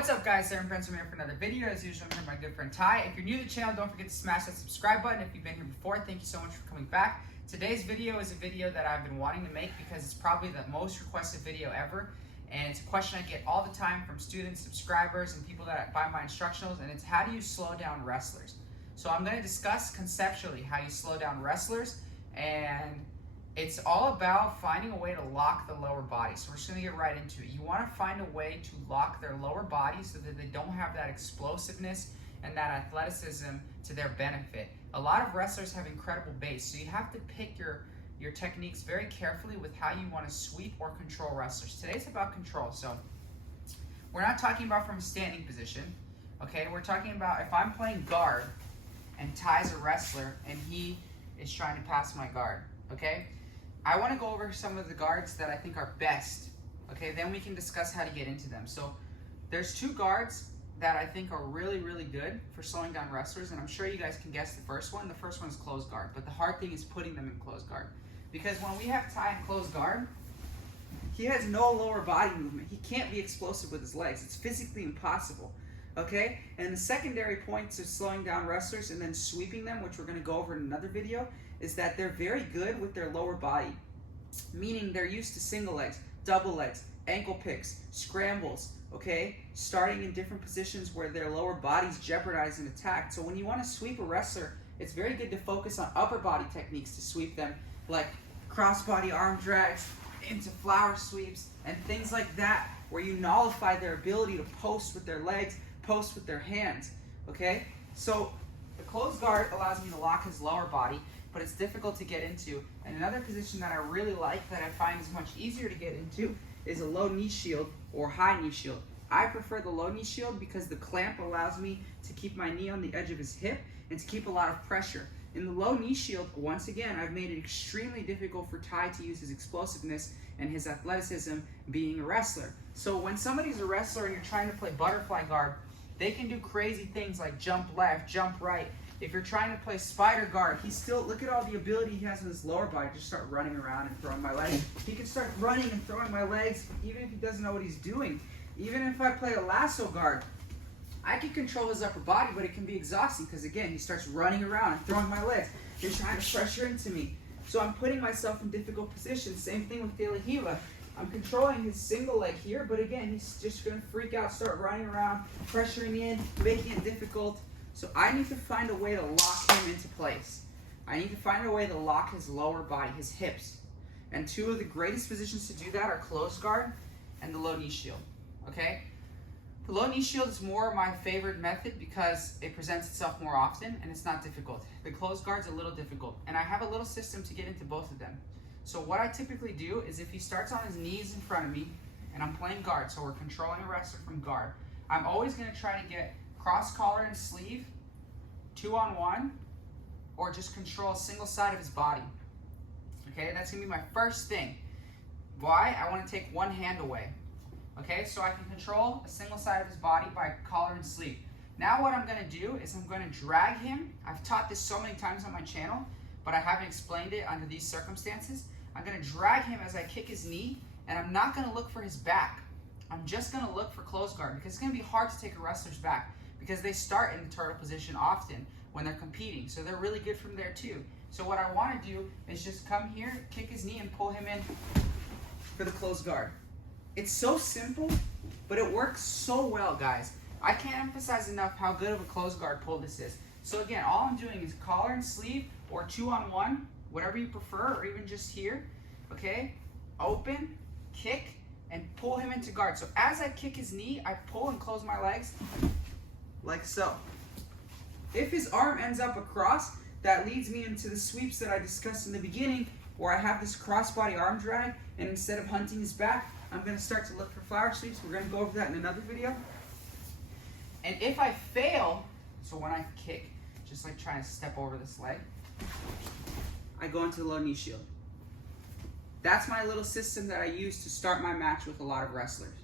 What's up, guys? Sarah and Prince, I'm here for another video. As usual, I'm here with my good friend Ty. If you're new to the channel, don't forget to smash that subscribe button. If you've been here before, thank you so much for coming back. Today's video is a video that I've been wanting to make because it's probably the most requested video ever. And it's a question I get all the time from students, subscribers, and people that buy my instructionals, and it's how do you slow down wrestlers? So I'm going to discuss conceptually how you slow down wrestlers, and it's all about finding a way to lock the lower body. So we're just going to get right into it. You want to find a way to lock their lower body so that they don't have that explosiveness and that athleticism to their benefit. A lot of wrestlers have incredible base, so you have to pick your techniques very carefully with how you want to sweep or control wrestlers. Today's about control, so we're not talking about from a standing position, okay? We're talking about if I'm playing guard and Ty's a wrestler and he is trying to pass my guard, okay? I want to go over some of the guards that I think are best, okay? Then we can discuss how to get into them. So there's two guards that I think are really, really good for slowing down wrestlers, and I'm sure you guys can guess the first one. The first one is closed guard, but the hard thing is putting them in closed guard. Because when we have Ty in closed guard, he has no lower body movement. He can't be explosive with his legs. It's physically impossible, okay? And the secondary point to slowing down wrestlers and then sweeping them, which we're going to go over in another video, is that they're very good with their lower body, meaning they're used to single legs, double legs, ankle picks, scrambles, okay? Starting in different positions where their lower body's jeopardized an attack. So when you want to sweep a wrestler, it's very good to focus on upper body techniques to sweep them, like cross-body arm drags into flower sweeps and things like that, where you nullify their ability to post with their legs, post with their hands, okay? So the closed guard allows me to lock his lower body, but it's difficult to get into. And another position that I really like that I find is much easier to get into is a low knee shield or high knee shield. I prefer the low knee shield because the clamp allows me to keep my knee on the edge of his hip and to keep a lot of pressure. In the low knee shield, once again, I've made it extremely difficult for Ty to use his explosiveness and his athleticism being a wrestler. So when somebody's a wrestler and you're trying to play butterfly guard, they can do crazy things like jump left, jump right. If you're trying to play spider guard, he's still, look at all the ability he has with his lower body. Just start running around and throwing my legs. He can start running and throwing my legs even if he doesn't know what he's doing. Even if I play a lasso guard, I can control his upper body, but it can be exhausting because, again, he starts running around and throwing my legs. He's trying to pressure into me. So I'm putting myself in difficult positions. Same thing with De La Riva. I'm controlling his single leg here, but again, he's just going to freak out, start running around, pressuring in, making it difficult. So I need to find a way to lock him into place. I need to find a way to lock his lower body, his hips. And two of the greatest positions to do that are closed guard and the low knee shield, okay? The low knee shield is more my favorite method because it presents itself more often and it's not difficult. The closed guard's a little difficult, and I have a little system to get into both of them. So what I typically do is if he starts on his knees in front of me and I'm playing guard, so we're controlling a wrestler from guard, I'm always going to try to get cross collar and sleeve, 2-on-1, or just control a single side of his body. Okay, that's going to be my first thing. Why? I want to take one hand away. Okay, so I can control a single side of his body by collar and sleeve. Now what I'm going to do is I'm going to drag him. I've taught this so many times on my channel, but I haven't explained it under these circumstances. I'm going to drag him as I kick his knee, and I'm not going to look for his back. I'm just going to look for closed guard because it's going to be hard to take a wrestler's back because they start in the turtle position often when they're competing. So they're really good from there too. So what I want to do is just come here, kick his knee, and pull him in for the closed guard. It's so simple, but it works so well, guys. I can't emphasize enough how good of a closed guard pull this is. So again, all I'm doing is collar and sleeve or 2-on-1, whatever you prefer, or even just here, okay? Open, kick, and pull him into guard. So as I kick his knee, I pull and close my legs like so. If his arm ends up across, that leads me into the sweeps that I discussed in the beginning, where I have this cross-body arm drag, and instead of hunting his back, I'm going to start to look for flower sweeps. We're going to go over that in another video. And if I fail, so when I kick, just like trying to step over this leg, I go into the low knee shield. That's my little system that I use to start my match with a lot of wrestlers.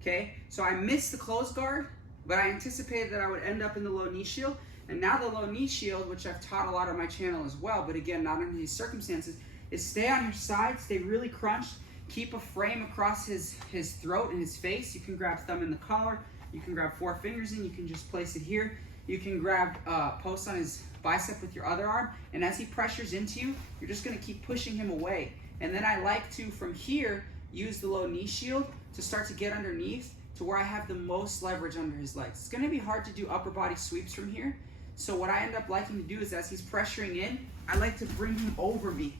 Okay, so I missed the closed guard, but I anticipated that I would end up in the low knee shield. And now the low knee shield, which I've taught a lot on my channel as well, but again, not under these circumstances, is stay on your side, stay really crunched, keep a frame across his throat and his face. You can grab thumb in the collar, You can grab 4 fingers in, you can just place it here. You can grab post on his bicep with your other arm, and as he pressures into you, you're just gonna keep pushing him away. And then I like to, from here, use the low knee shield to start to get underneath to where I have the most leverage under his legs. It's gonna be hard to do upper body sweeps from here. So what I end up liking to do is as he's pressuring in, I like to bring him over me,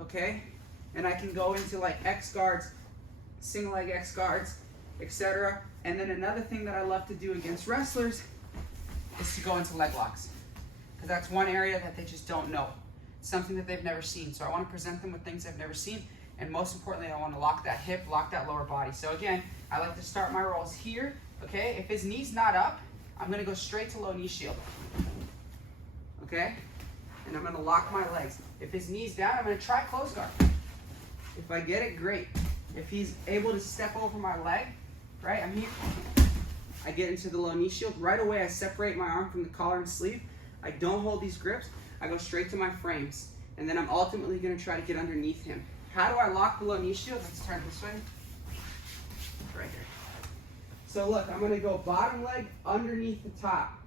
okay? And I can go into like X guards, single leg X guards, etc. And then another thing that I love to do against wrestlers is to go into leg locks, because that's one area that they just don't know. It's something that they've never seen. So I want to present them with things they've never seen, and most importantly, I want to lock that hip, lock that lower body. So again, I like to start my rolls here, okay? If his knee's not up, I'm going to go straight to low knee shield, okay? And I'm going to lock my legs. If his knee's down, I'm going to try close guard. If I get it, great. If he's able to step over my leg, right, I'm here. I get into the low knee shield. Right away, I separate my arm from the collar and sleeve. I don't hold these grips. I go straight to my frames. And then I'm ultimately going to try to get underneath him. How do I lock the low knee shield? Let's turn this way. Right here. So look, I'm going to go bottom leg underneath the top,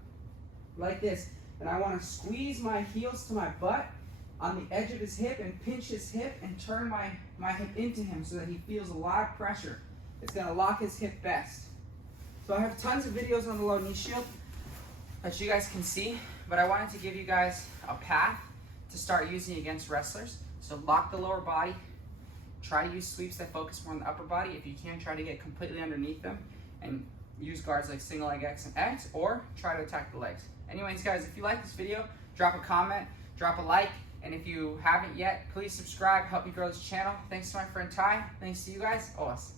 like this. And I want to squeeze my heels to my butt on the edge of his hip and pinch his hip and turn my hip into him so that he feels a lot of pressure. It's going to lock his hip best. So I have tons of videos on the low knee shield that you guys can see, but I wanted to give you guys a path to start using against wrestlers. So lock the lower body, try to use sweeps that focus more on the upper body. If you can, try to get completely underneath them and use guards like single leg X and X, or try to attack the legs. Anyways, guys, if you like this video, drop a comment, drop a like, and if you haven't yet, please subscribe, help me grow this channel. Thanks to my friend Ty. Thanks to you guys. Os.